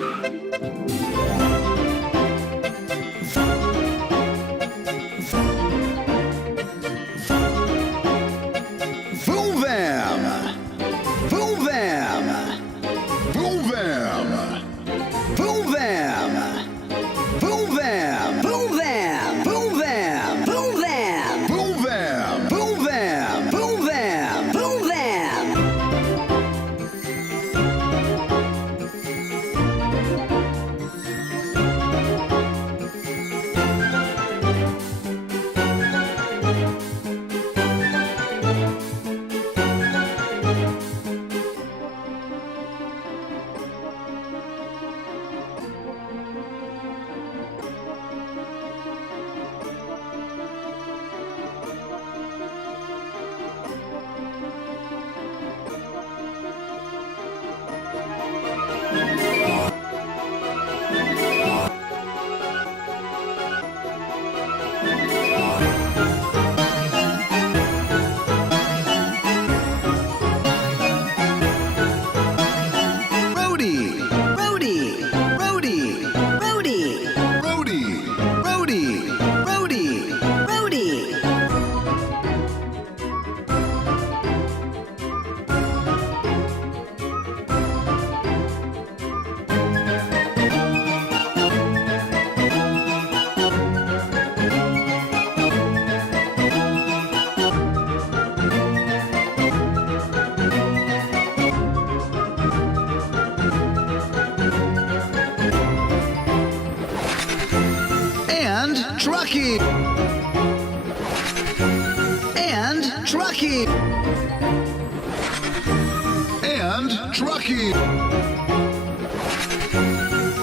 Boom Bam! Boom Bam! Boom Bam! Boom Bam! Boom Bam! Boom Bam! Boom Bam! Boom Bam! Boom Bam! Boom Bam! Boom Bam! Boom Bam! Roadie! Roadie! Roadie! Roadie! Roadie! Roadie! Roadie! Roadie! And Truckee! And Truckee! And Truckee!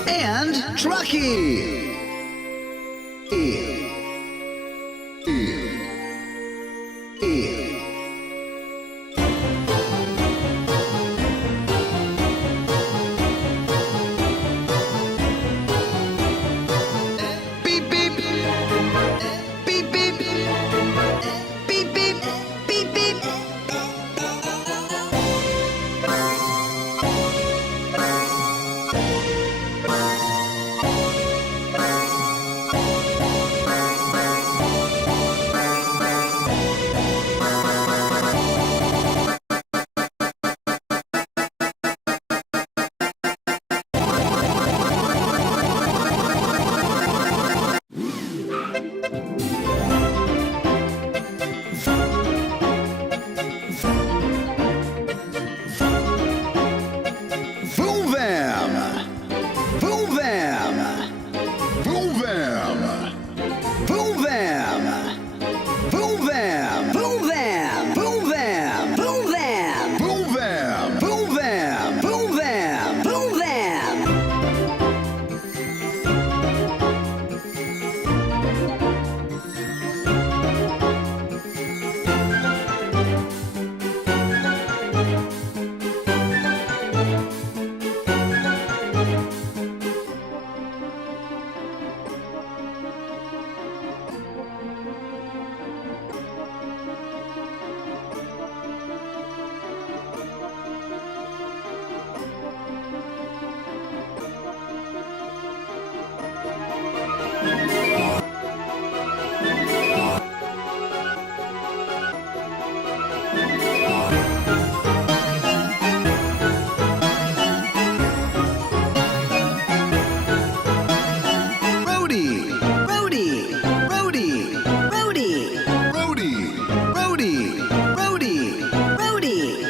And Truckee! Beep beep! Beep beep! Beep beep! Beep beep! Boom Bam! Boom Bam! Boom Bam! Boom Bam! Boom Bam! Boom Bam! Boom Bam! Boom Bam! Boom Bam! Boom Bam! Boom Bam! Boom Bam! Roadie! Roadie! Roadie! Roadie! Roadie! Roadie! Roadie! Roadie!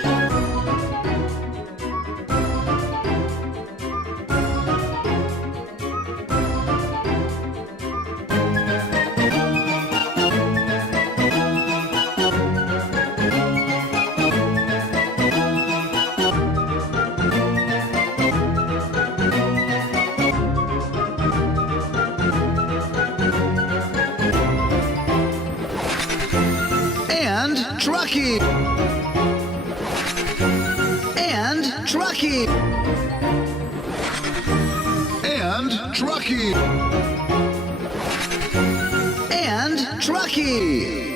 And Truckee! And Truckee! And Truckee! And Truckee!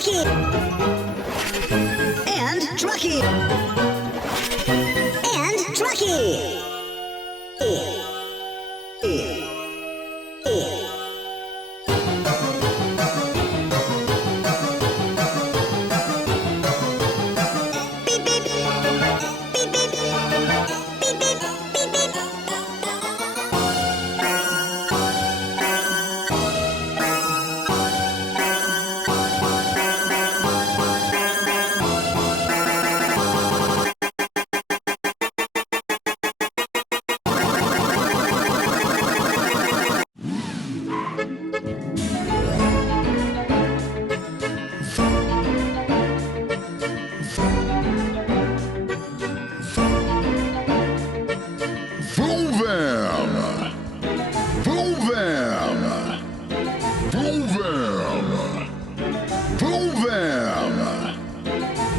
Truckee. And Truckee. And Truckee. Beep beep. Beep beep. Beep beep. Beep beep. Vroom vam. Vroom vam. Vroom vam. Vroom vam.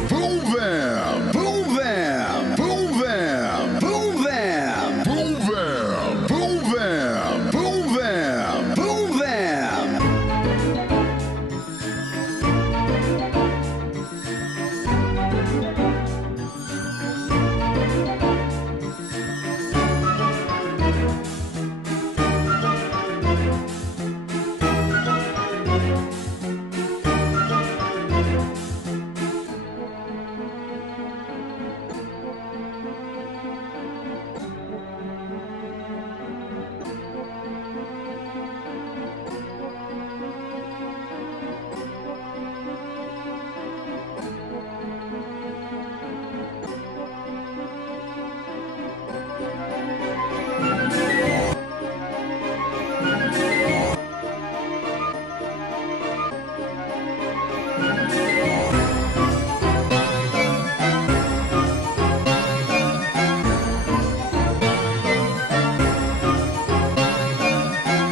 Vroom vam. Vroom vam. Vroom vam. Vroom vam. Vroom vam. Vroom vam. Vroom vam. Vroom vam.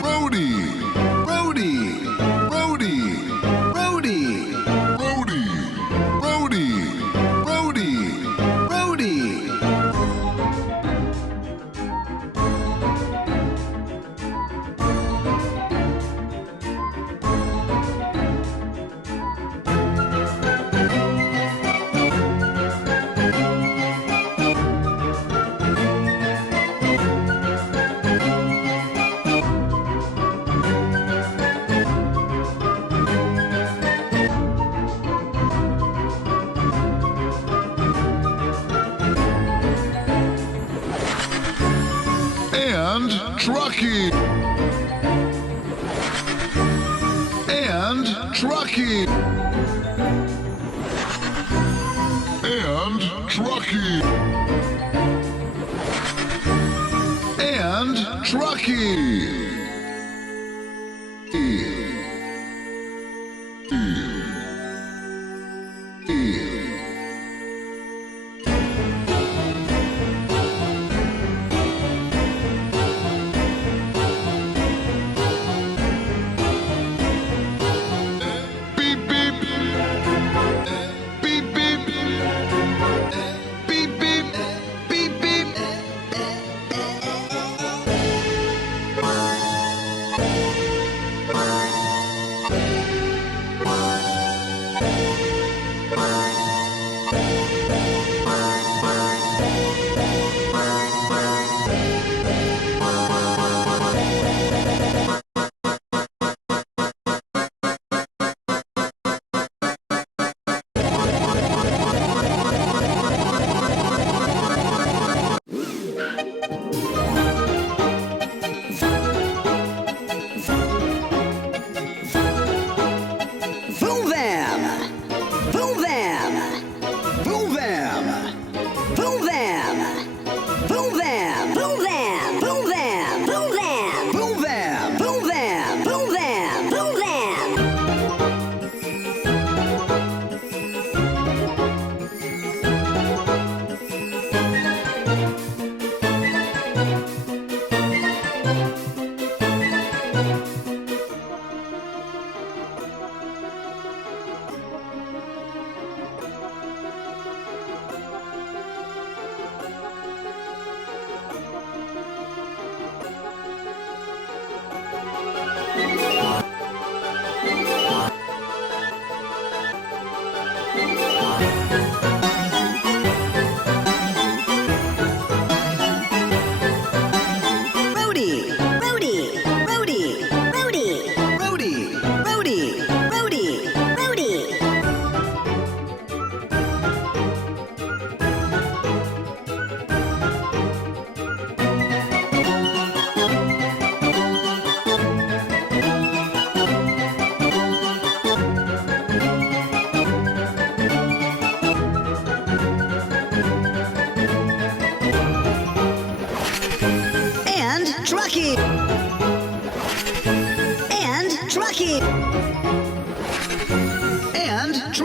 Roadie. Roadie. Roadie. Roadie. Roadie. Roadie. Roadie. Roadie. And Truckee. And Truckee. And Truckee. And Truckee. Beep beep. Beep beep. Beep beep. Beep beep. Vroom vam.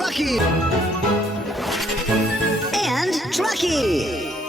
Trucky. And Trucky.